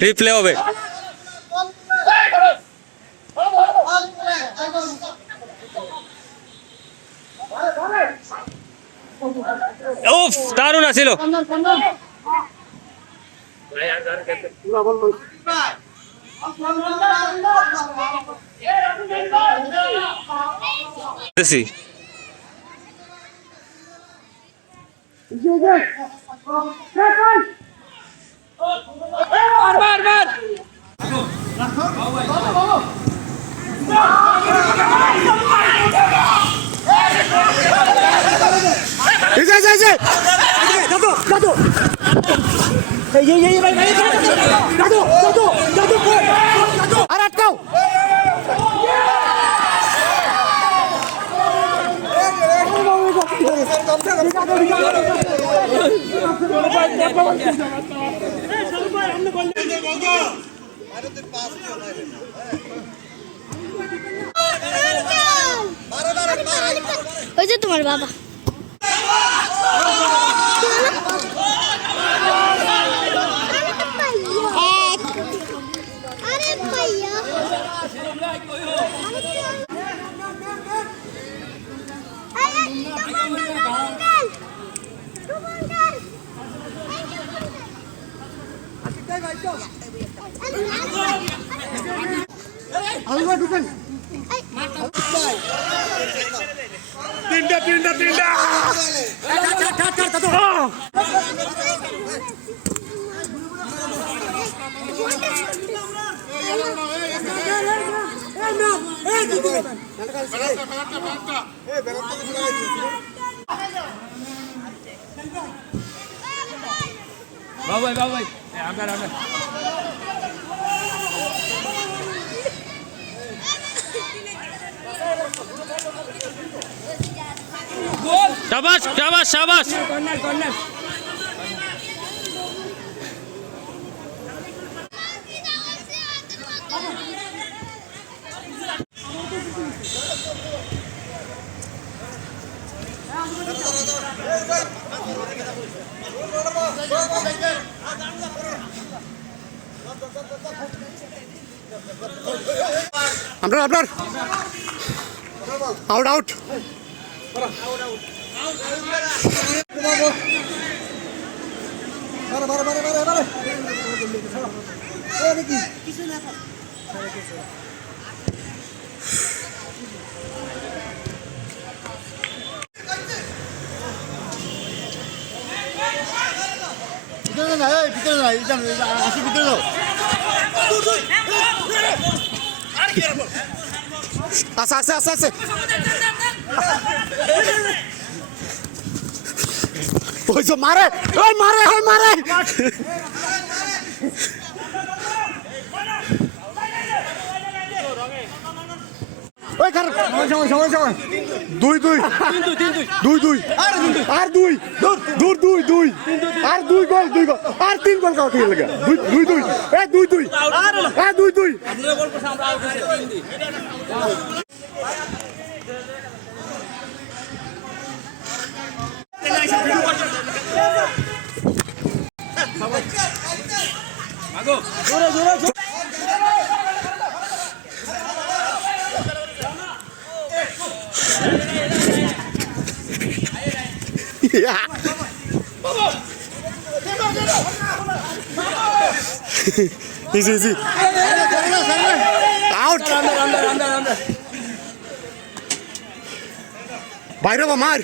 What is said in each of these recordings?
Replay হবে। উফ, দারুণ আছিল। ওই যে তোমার বাবা শাবাশ শাবাশ শাবাশ। আপনার আউট আউট ভিতরে না আসি ভিতরে যাও আচ্ছা আচ্ছা আচ্ছা আচ্ছা ওই যে মারে ওই মারে ওই মারে ওই কার সময় সময় 2-2 2-2 আর 2 দূর 2 আর 2 গোল আর 3 গোল কাউকে লাগে 2-2 এ 2-2 এ 2-2 আপনারা বল করছে আমরা আউট হইছে 3-2 আগো জোরে জোরে easy out under বাইরে বা মার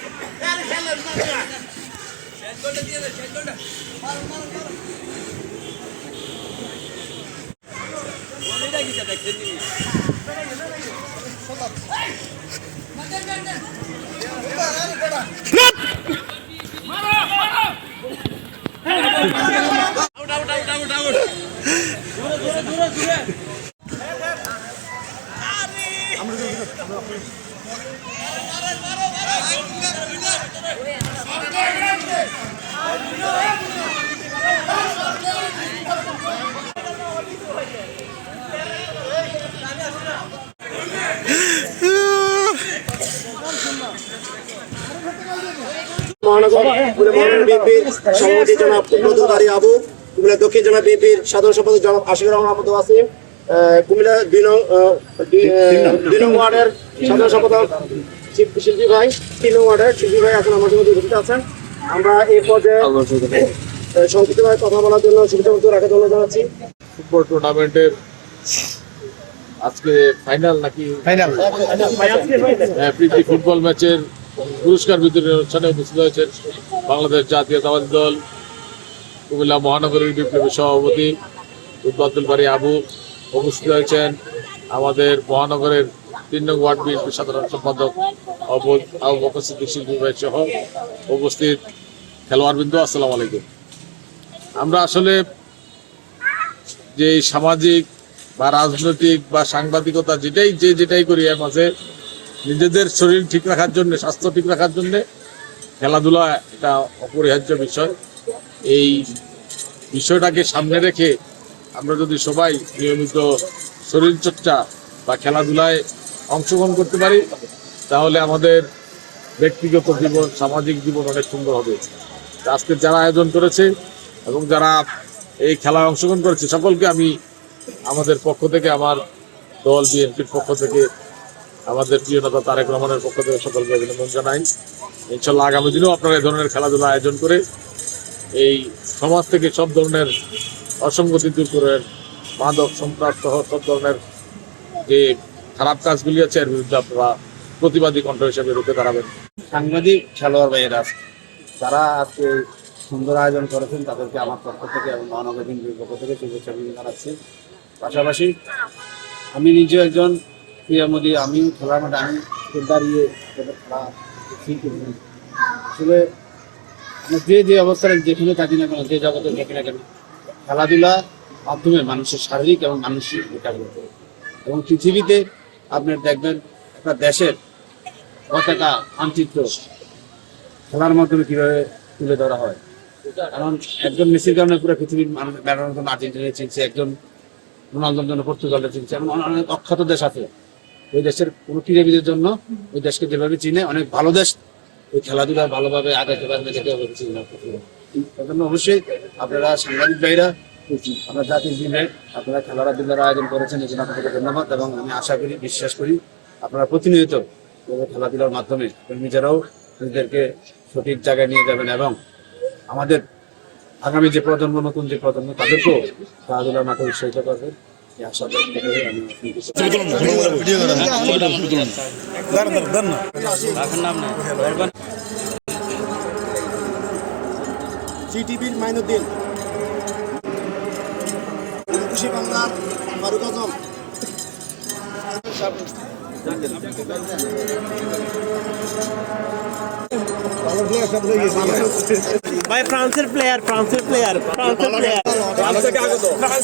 মহানগর বিএনপির সভাপতি জনাব নজরুল আবু, কুমিল্লা দক্ষিণ জেলা বিএনপির সাধারণ সম্পাদক জনাব আশিকুর রহমান আহমদ ওয়াসিম, কুমিল্লা 2 নং ওয়ার্ডের সাধারণ সম্পাদক শিল্পী ভাই, 3 নং ওয়ার্ডের শিল্পী ভাই এখন আমার সঙ্গে উপস্থিত আছেন। আমরা এই পর্যায়ে সংক্ষিপ্তভাবে কথা বলার জন্য শুভেচ্ছা রাখার জন্য জানাচ্ছি। ফুটবল টুর্নামেন্টের আজকে ফাইনাল নাকি প্রীতি ফুটবল ম্যাচের পুরস্কার বিতরণী অনুষ্ঠানে উপস্থিত হয়েছেন বাংলাদেশ জাতীয়তাবাদী দল কুমিল্লা মহানগরীর বিপ্লবী সভাপতি উদ্বাতুল বাড়ি আবু, উপস্থিত হয়েছেন আমাদের মহানগরের 3 নং ওয়ার্ড বিএনপির সাধারণ সম্পাদক আবু বকর সিদ্দিক শিল্পী ভাই সহ উপস্থিত খেলোয়াড়বৃন্দ, আসসালামু আলাইকুম। আমরা আসলে যে সামাজিক বা রাজনৈতিক বা সাংবাদিকতা যেটাই করি, এর মাঝে নিজেদের শরীর ঠিক রাখার জন্য, স্বাস্থ্য ঠিক রাখার জন্য খেলাধুলা একটা অপরিহার্য বিষয়। এই বিষয়টাকে সামনে রেখে আমরা যদি সবাই নিয়মিত শরীরচর্চা বা খেলাধুলায় অংশগ্রহণ করতে পারি, তাহলে আমাদের ব্যক্তিগত জীবন, সামাজিক জীবন অনেক সুন্দর হবে। আজকে যারা আয়োজন করেছে এবং যারা এই খেলায় অংশগ্রহণ করেছে, সকলকে আমি আমাদের পক্ষ থেকে, আমার দল বিএনপির পক্ষ থেকে, আমাদের প্রিয় নেতা তারেক রহমানের পক্ষ থেকে সকলকে অভিনন্দন জানাই। ইনশাল্লাহ আগামী দিনেও আপনারা এই ধরনের খেলাধুলা আয়োজন করে এই সমাজ থেকে সব ধরনের অসঙ্গতি দূর করে মাদক, সন্ত্রাস সহ সব ধরনের যে খারাপ কাজগুলি আছে এর বিরুদ্ধে আপনারা প্রতিবাদী কণ্ঠ হিসেবে রুখে দাঁড়াবেন। সাংবাদিক খেলোয়াড় ভাইয়েরা যারা আজকে সুন্দর আয়োজন করেছেন তাদেরকে আমার পক্ষ থেকে এবং মহানগর বিএনপির পক্ষ থেকে শুভেচ্ছা জানাচ্ছি। পাশাপাশি আমি নিজে একজন ক্রীড়ামোদী, আমিও খেলার মাঠে আমি দাঁড়িয়ে খেলা আসলে যে অবস্থায় যেখানে থাকি না কেন, যে জগতে থাকি না কেন, খেলাধুলা মাধ্যমে মানুষের শারীরিক এবং মানসিক বিকাশ ঘটে। এবং পৃথিবীতে আপনার দেখবেন একটা দেশের পতাকা, মানচিত্র খেলার মাধ্যমে কীভাবে তুলে ধরা হয়। কারণ একজন মেসির কারণে পুরো পৃথিবীর মানুষ বেড়ানোর জন্য আর্জেন্টিনা চিনছে, একজন রোনালদোর জন্য পর্তুগালটা চিনছে, এমন অনেক অখ্যাত দেশ আছে। ওই দেশের কোনো ক্রীড়াবিদের জন্য ওই দেশকে যেভাবে চিনে, অনেক ভালো দেশ ওই খেলাধুলা ভালোভাবে আগাতে পারবে, যেতে হবে চিনে। সেই জন্য অবশ্যই আপনারা সাংবাদিক ভাইরা, আমরা জাতির দিনের আপনারা খেলাধুলার আয়োজন করেছেন, এই জন্য আপনাদেরকে ধন্যবাদ। এবং আমি আশা করি, বিশ্বাস করি আপনারা প্রতিনিয়ত খেলাধুলার মাধ্যমে নিজেরাও নিজেদেরকে সঠিক জায়গায় নিয়ে যাবেন এবং আমাদের আগামী যে প্রজন্ম, নতুন যে প্রজন্ম, তাদেরকেও খেলাধুলার মাঠে উৎসাহিত করবেন এই আশা ব্যক্ত করে আমি জিটিভির মাইনুদ্দিন, খুশি বাংলার ফারুক আজম, ভাই ফ্রান্সের প্লেয়ার ফ্রান্স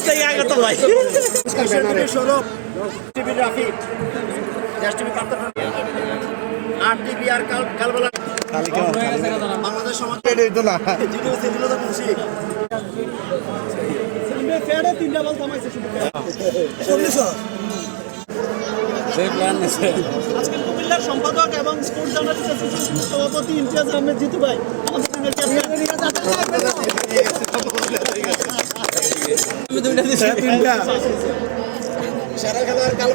থেকে আগত ভাই সৌরভ, টিভি রাফি, দেশ টিভি আর টিভি আর কালবেলা বাংলাদেশ সমাজ খুশি আজকের কুমিল্লার সম্পাদক এবং স্পোর্টস জার্নালিস্ট অ্যাসোসিয়েশনের সভাপতি ইমতিয়াজ আহমেদ জিতু ভাই আমাদের সেরা খেলোয়াড় কাল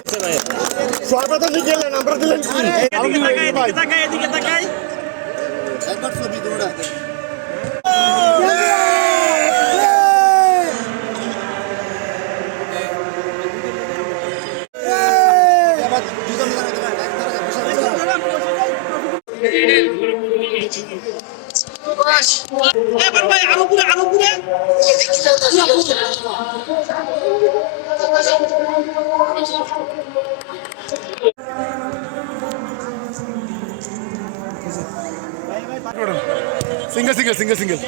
সর্বপ্রথম গেলেন, আমরা দিলেন এদিকে তাকাই একবার ছবি দৌড়া ভাই আরো পুরে সিঙ্গেল